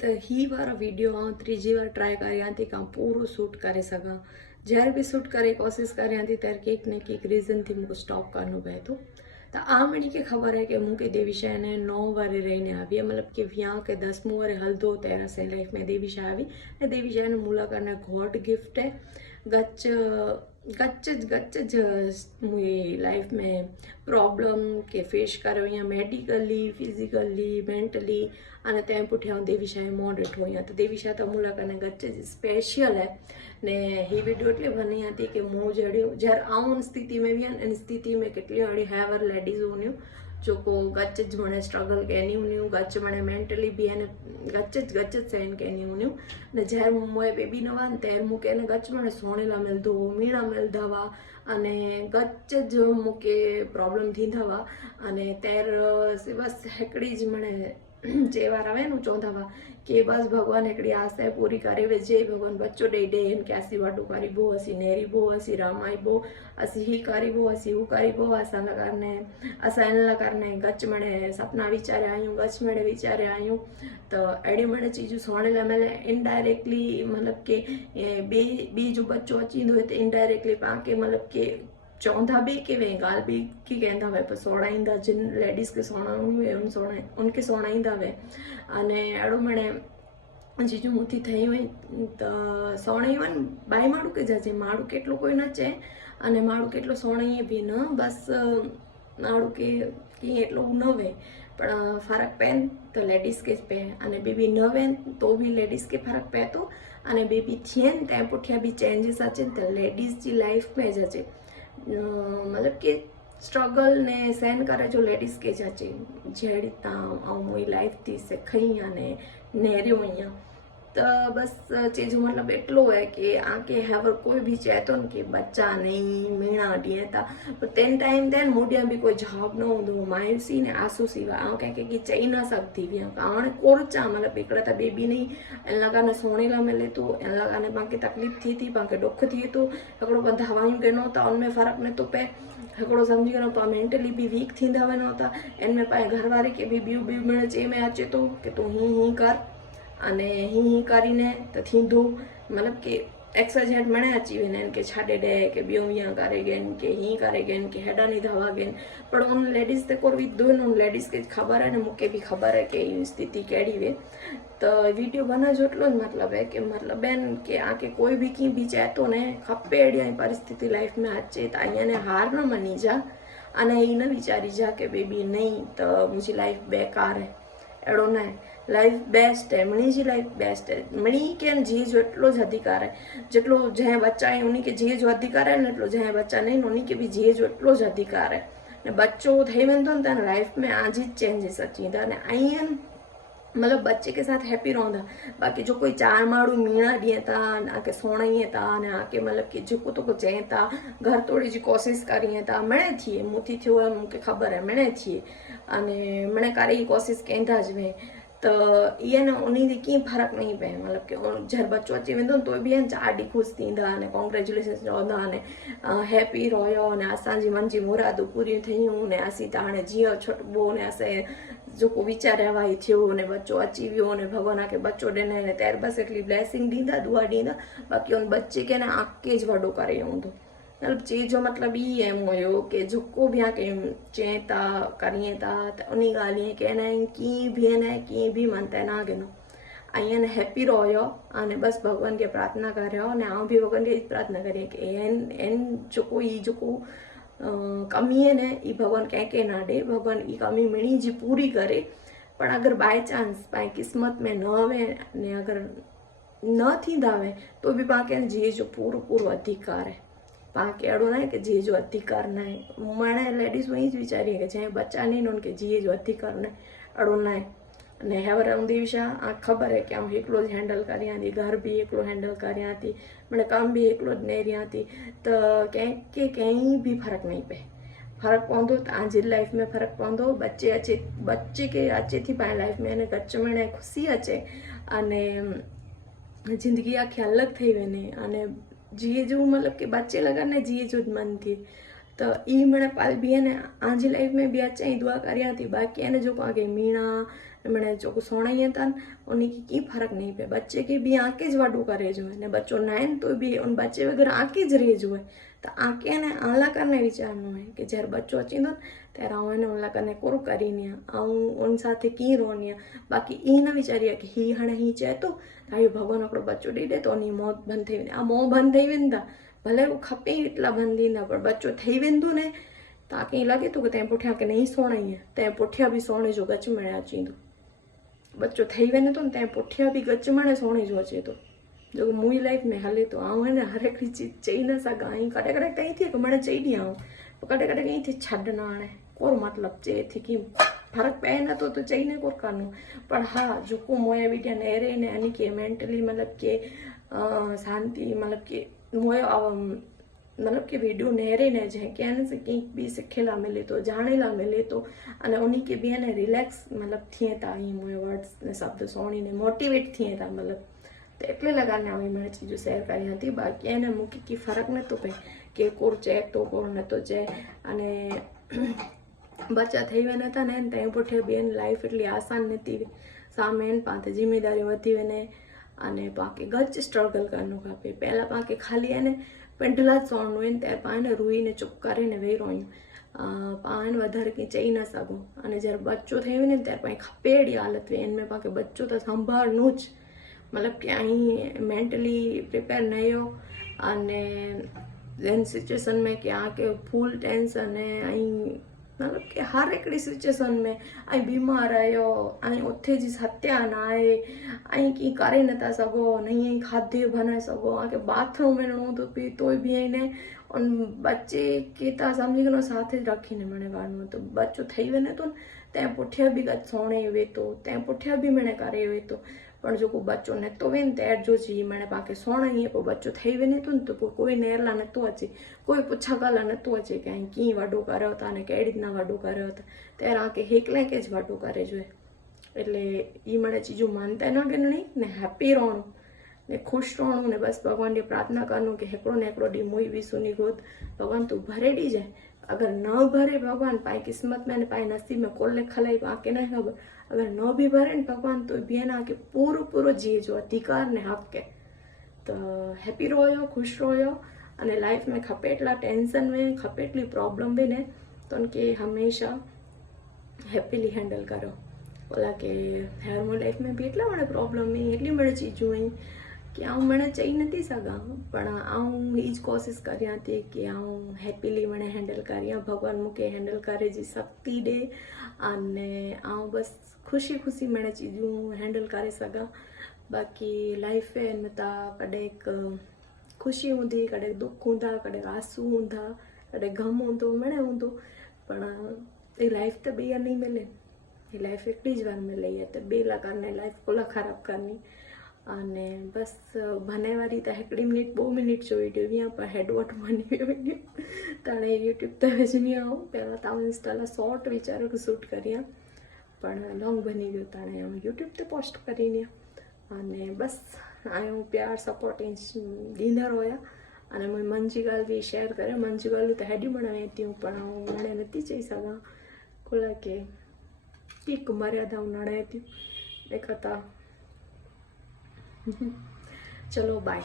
त ही वारा वीडियो आउं त्रीजी बार ट्राई करियां थी कि पूरो शूट करे सघां। जंहिं बि शूट करे कोशिश करियां थी ત્યારે કંઈક ને કંઈક રીઝનથી મૂંखे સ્ટોપ કરવું પए थो। त આ મને ख़बर है कि मूंखे देवीशा ने 9 वारे रहीने આવી, मतलब कि विहांउ के 10 वारे हलंदो ત્યારે असांजी लाइफ में देवीशा આવી ને देवीशा ने मूं लाइ करणु गॉड गिफ्ट है। गच गच गच मुंहिंजी लाइफ में प्रॉब्लम के फेस कयो या मेडिकली फिजिकली मेंटली अने तंहिं पुठियां देवीशाए मों ॾिठो या त देवीशा त मूं लाइ करणु गच स्पेशल है ने ही वीडियो એટલે બની હતી કે હું જ્યારે આવું સ્થિતિ में भी इन स्थिति में કેટલી અડી हैवर लेडीज हुनियूं जेको गच मणे स्ट्रगल कनी हुनियूं, गच मणे मेंटली भी आहिनि गच सहन कनी हुनियूं ने જ્યારે मोए बेबी न हुआ ત્યારે मूंखे ने गच मणे सोणेला मिलंदो हुओ, मीणा मिलंदा हुआ अने गच जो मूंखे प्रॉब्लम थींदा हुआ अने ત્યારે बस हिकिड़ी ज मणे जे वारा वे नु चवंदा हुआ कि बस भगवान हिकिड़ी आशा पूरी करे वेझे, भगवान बच्चो ॾेई ॾे हिनखे असीं वॾो करीबो, असीं नेरीबो, असीं रमाइबो, असीं ही करीबो, असीं हू करीबो, असां लाइ करने असां इन लाइ करने गच मणे सपना वीचारिया आहियूं, गच मणे वीचारिया आहियूं। त अहिड़ी मणे चीजूं सोणे लाइ मिले इनडायरेक्टली मतलब कि ॿी जो बच्चो अची वेंदो हिते इनडायरेक्टली पाण खे मतलब कि चवंदा बि कि वे ॻाल्हि बि की कहंदा हुआ पर सोणाईंदा जिन लेडीज़ खे सोणाइणो हुए उनखे सोणाईंदा हुआ अने अहिड़ो मणे चीजूं मूंथी ठही वई त सोणायूं आहिनि ॿाई माण्हू खे जाचे माण्हू केटलो कोई न चए अने माण्हू केटलो सोणाईए बि न बसि माण्हू खे कीअं एटलो न वे पण फ़र्क़ु पएनि त लेडीज़ खे पए अने बेबी न वेनि तो बि लेडीज़ खे फ़र्क़ु पए थो अने बेबी थियनि तंहिं पुठियां बि चेंजिस अचनि त लेडीज़ जी लाइफ में ज अचे मतलब कि स्ट्रगल ने सहन करे जो लेडीज़ के जाचे जहिड़ी तव्हां ऐं मुंहिंजी लाइफ थी सिखई अने नेरियो ईअं त बस चीजो मतलब एटलो है कि आके हैवर कोई भी चए तो कि बच्चा नहीं मीणा ॾिए था पर तेन टाइम ते मूं भी कोई जवाब न हूंदो मायूसी ने आसूसी हुआ ऐं कंहिंखे चई न सघंदी हुई हाणे कोरचा मतलब हिकिड़ा त बेबी नहीं इन लॻाने सोणे लाइ मिले थो इन लॻाने पाण खे तकलीफ़ थी थी पाण खे ॾुख थिए थो हिकिड़ो ॿ दवायूं गिनो था उनमें फ़र्क़ु नथो पए हिकिड़ो सम्झी वञो पाण मेंटली भी वीक थींदा वञो था इनमें पाण घर वारे खे बि ॿियूं मिण चए में अचे थो कि तूं हीअं कर अने ही करीने त थींदो मतलब कि एक्सरसाइज मणे अची वेंदा आहिनि कि छॾे ॾे कि ॿियो हीअं करे ॻियनि कि हीअं करे ॻियनि कि हेॾानी दवा ॻियनि पर उन लेडीज़ ते कोई विधो आहिनि उन लेडीज़ खे ख़बर है न मूंखे बि ख़बर है कि हीअ स्थिति कहिड़ी वे त वीडियो बना जो एटलो मतलब है कि मतलब आहिनि कि आके कोई बि कीअं बि चए थो न खपे अहिड़ी परिस्थिति लाइफ में अचे त ईअं ने हार न मञी जा अने हीअ न वीचारी जा कि बेबी नहीं त मुंहिंजी लाइफ बेकार है अहिड़ो न आहे लाइफ बेस्ट है मिणी जी लाइफ बेस्ट है मिणी के जीअ जो एटलो ज अधिकार है जेटलो जंहिं बच्चा आहिनि उन खे जीअ जो अधिकार है न एटलो जंहिं बच्चा न आहिनि उन खे बि जीअ जो एटलो ज अधिकार है ने बच्चो ठही वेंदो न त लाइफ में आजी चेंजिस अची वेंदा ने ईअं मतलब बच्चे के साथ हैप्पी रहंदा बाक़ी जो कोई चार माण्हू मीणा ॾिए था आके सोणाईए था ने आके मतलब कि जेको तो चए था घर तोड़े जी कोशिश करिए था मणे थिए मूंथी थियो है मूंखे ख़बर है मणे थिए अने मणे करे जी कोशिश कंदा ज वे त इहे न उन जी कीअं फ़र्क़ु नहीं पए मतलब कि जर बच्चो अची वेंदो तो बि आहिनि चार ॾींहं ख़ुशि थींदा अने कॉन्ग्रेचुलेशन चवंदा अने हैप्पी रहियो अने असांजी मन जी मुरादूं पूरियूं थियूं ने असीं त हाणे जीअं छुटबो ने असां जेको वीचारिया वाई थियो ने बच्चो अची वियो ने भॻवान खे बच्चो ॾिने ने ત્યારે बसि हिकिड़ी ब्लेसिंग ॾींदा दुआ ॾींदा बाक़ी उन बच्चे खे न आके ज वॾो करे हूंदो मतलब चीज जो मतलब ई है हुयो कि जेको बि आके चए था करिए था त उन ॻाल्हि के न कीअं बि न कीअं बि मन ते ना गिनो ऐं हैप्पी रहियो अने बसि भॻवान खे प्रार्थना करियो ने आउं बि भॻवान खे प्रार्थना करी कि एन जेको ई जेको कमी है न ई भगवान कंहिंखे ना ॾे भगवान ई कमी मिणी जी पूरी करे पर अगर बाय चांस पाए किस्मत में न वे ने अगर न थींदा वे तो भी पाण खे जीअ जो पूरो पूरो अधिकार है पाण खे अहिड़ो न आहे कि जीअ जो अधिकार न आहे माणे लेडीज़ वही वीचारी कि जंहिं बच्चा नहीं उनखे जीअ जो अधिकार न आहे अहिड़ो न आहे अने हैवर हूंदी छा ख़बर है कि आउं हिकिड़ो हैंडल करियां थी घर भी हिकिड़ो हैंडल करियां थी माना कम भी हिकिड़ो नेरियां थी त कंहिंखे कहीं भी फ़र्क़ु नहीं पए फ़र्क़ु पवंदो तव्हांजी लाइफ में फ़र्क़ु पवंदो बच्चे के अचे थी पाण लाइफ में अने गच में ख़ुशी अचे अने ज़िंदगी आखी अलॻि थी वञे अने जीअ जो मतलब कि बच्चे लॻनि जीअ जो मन थिए त ई मणे पल बि आहे न आंजी लाइफ में भी अचे दुआ करियां थी बाक़ी आहे न जेको आगे मीणा मैंने जो सोने था उनकी की फर्क नहीं पे बच्चे के भी आके ज वाडू करे जो है ने बच्चो नाइन तो भी उन बच्चे वगैरह आके ज रहे जो है तो आके ने आला करने विचारनो है कि जर बच्चो अची तो त्यारे आऊं ने उनला करने कोर करीनी आऊं उन साथे की रोनी बाकी ई न विचारिया कि ही हणे ही चे तो तायो भगवान आपणो बच्चो दी दे तो उनी मौत बंद थई आ मोह बंद थई वेंदा भले वो खपे एटला बंद थींदा पर बच्चो थई वेंदो ने ताकि लगे तो कि तैं पुठिया के नहीं सोना ही है तैं पुठिया भी सोने जो गच मिले अची तो बच्चो थई वञे तो तैं पुठिया भी गच मणे सोने जो अचे तो जो मुंहिंजी लाइफ में हले तो आऊं है हर एक चीज चई न सघां ऐं कॾहिं कॾहिं कई थी कि मणे चई ॾियां कॾहिं कॾहिं कई थी छॾ न हाणे कोर मतिलबु चए थी कि फर्क पए नथो तो चई न कोर कानो पर हाँ जेको मोया वीडिया नेरे ने यानी कि मेंटली मतलब के शांति मतलब के मोया मतलब कि वीडियो नेरे ने जैसे कि आने से कहीं भी सिखेला मिले तो जाने ला मिले तो अने उन्हीं के भी है रिलैक्स मतलब थिए था ये मोए वर्ड्स ने शब्द सोनी ने मोटिवेट थिए था मतलब तो एटले लगाने आवी मैंने चीज़ों शेयर करी थी बाकी है मूंखे की फर्क न तो पे के कोर चए तो कोर न तो चए अने बच्चा थी वञे था ने तंहिं पुठियां ॿियनि लाइफ एटली आसान नथी सामे आहिनि पाण ते ज़िम्मेदारी वधी वञे अने पाण खे गच स्ट्रगल करिणो खपे पहिला पाण खे ख़ाली आहे न पेंडला सोणो आहिनि ત્યારે पाण रूईने चुप करे ने वेही रहियूं पाण वधारे कंहिं चई न सघूं अने જ્યારે बच्चो થઈ वञे ત્યારે पाण खपे अहिड़ी हालत वेहे हिन में पाण खे बच्चो त संभालणो ज मतलब कि आई मेंटली प्रिपेयर न हो अने इन सिचुएशन में कि आके फुल टेंशन है आई मतलब कि हर हिकिड़ी सिचुएशन में ऐं बीमार आहियो ऐं उथे जी हत्या न आहे ऐं की करे नथा सघो न ईअं खाधे बनाए सघो आके बाथरूम वञिणो थो पए तो भी आहिनि उन बच्चे के तव्हां सम्झी वञो साथ रखीने मणे वञिणो तो बच्चो ठही वञे थो तंहिं पुठियां बि सोणे वेठो तंहिं पुठियां बि मणे करे वेठो पर जेको बच्चो नथो वेहे तैर जो जी मणे पाण सोना ही पोइ बच्चो ठही वञे थो न त पोइ कोई नेरला नथो अचे कोई पुछा ॻाल्हि नथो अचे कि कीअं वॾो करियो था अने कहिड़ी રીતના वॾो करियो था तैरां के हेकले के ज वॾो करे जो એટલે એ મને ચીજો માનતા ન ગણણી ને હેપી रहणो ने खुश रहणो ने बस भगवान की प्रार्थना करनो कि हिकिड़ो न हिकिड़ो ॾींहुं मुई बि सुनी गोद भगवान तू भरे ॾिजाए अगर न भरे भगवान पाए किस्मत में पाए नसीब में कोल खलाई पाके न खबर अगर न भी भरे न भगवान तो भी है ना कि पूरो पूरो जी जो अधिकार ने हक है तो हैप्पी रहो खुश रहो अने लाइफ में खपे एटला टेंशन में खपे एटली प्रॉब्लम भी ने तो उनके हमेशा हैप्पीली हैंडल करो बोला कि हर मोर लाइफ में भी एटला मणे प्रॉब्लम में एटली मणे चीजूं आई कि आऊं मणे चई नथी सघां पण आऊं ही ज कोशिश करियां थी कि आऊं हैप्पीली मणे हैंडल करियां भगवान मूंखे हैंडल करे जी शक्ति ॾे अने आऊं बस खुशी खुशी मणे चीजूं हैंडल करे सघां बाकी लाइफ में त कॾहिं खुशी हूंदी कॾहिं दुख हूंदा कॾहिं आंसू हूंदा कॾहिं गम हूंदो मणे हूंदो पण ये लाइफ तो ॿिया नहीं मिले ये लाइफ हिकिड़ी ज बार मिले है तो ॿिए लाइ करने लाइफ कोला ख़राब करनी अने बस भने वारी त हिकिड़ी मिनट 2 मिनट जो वीडियो बि पर हेड वट बनी वियो वीडियो त हाणे यूट्यूब ते विझणी आऊं पहिरियों तव्हां इंस्टा लाइ शॉर्ट वीचारो कि शूट करियां पण लॉन्ग बनी वियो त हाणे यूट्यूब ते पोस्ट करींदी अने बस आहियूं प्यार सपोर्ट ॾींदा रहिया अने मुंहिंजी मन जी ॻाल्हि बि शेयर करे मन जी ॻाल्हियूं त हेॾियूं मणे वेठियूं पण हाणे नथी चई सघां कोला के पीक मर्यादाऊं नड़े थियूं एक चलो बाय।